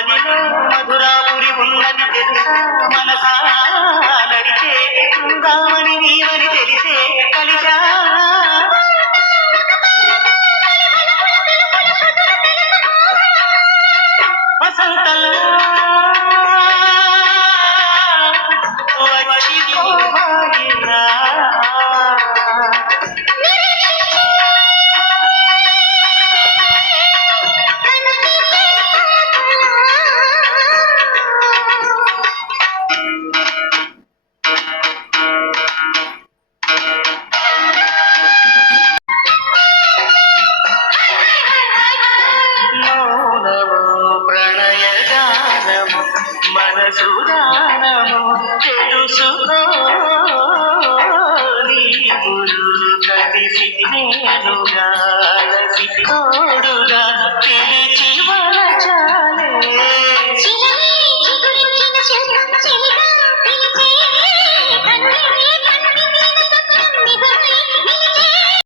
మదిలో మధురాపురి ఉన్నది తెలుసా మనసా నడిచే బృందావని నీవని తెలిసే కలిసా వసంతలో వచ్చి పోయినా మనసుదానము తెలుసుకో నీవులు కలిసి నేను గాలసితో